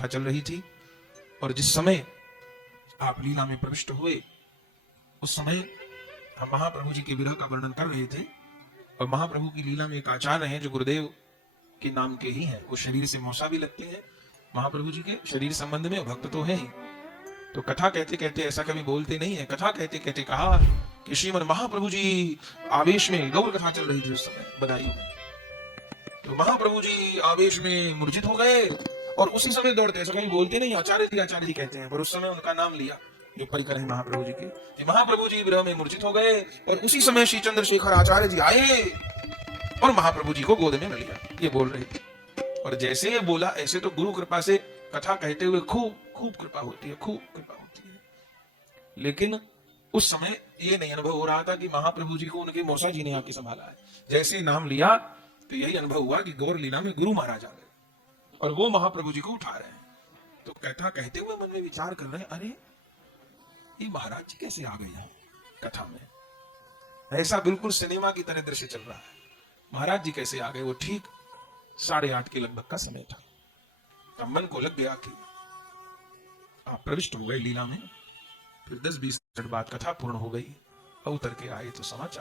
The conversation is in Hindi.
कथा चल रही थी और जिस समय आप लीला में प्रविष्ट हुए उस समय हम महाप्रभु जी के विरह का वर्णन कर रहे थे। और महाप्रभु की लीला में एक आचार्य हैं जो गुरुदेव के नाम के ही हैं, वो शरीर से मौसा भी लगते हैं महाप्रभु जी के शरीर संबंध में, भक्त तो है ही। तो कथा कहते कहते ऐसा कभी बोलते नहीं है, कथा कहते कहते कहा कि श्रीमद महाप्रभु जी आवेश में, गौर कथा चल रही थी उस समय बदायूं में, तो महाप्रभु जी आवेश में मूर्छित हो गए और उसी समय दौड़ते, ऐसा कभी बोलते नहीं, आचार्य जी कहते हैं, पर उस समय उनका नाम लिया जो परिकर है महाप्रभु जी के। महाप्रभु जी विरह में मूर्छित हो गए और उसी समय श्री चंद्रशेखर आचार्य जी आए और महाप्रभु जी को गोद में लिया, ये बोल रहे थे। और जैसे ये बोला ऐसे तो गुरु कृपा से कथा कहते हुए खूब खूब कृपा होती है, खूब कृपा होती है। लेकिन उस समय ये नहीं अनुभव हो रहा था कि महाप्रभु जी को उनके मौसा जी ने आके संभाला है। जैसे नाम लिया तो यही अनुभव हुआ कि गौर लीला में गुरु महाराज आ गए और वो महाप्रभु जी को उठा रहे हैं। तो कथा कहते हुए मन में विचार कर रहे हैं, अरे ये महाराज जी कैसे आ गए यहाँ कथा में, ऐसा बिल्कुल सिनेमा की तरह दृश्य चल रहा है, महाराज जी कैसे आ गए। वो ठीक 8:30 के लगभग का समय था। तब मन को लग गया कि आप प्रविष्ट हो गए लीला में। फिर 10-20 मिनट बाद कथा पूर्ण हो गई, उतर के आए तो समाचार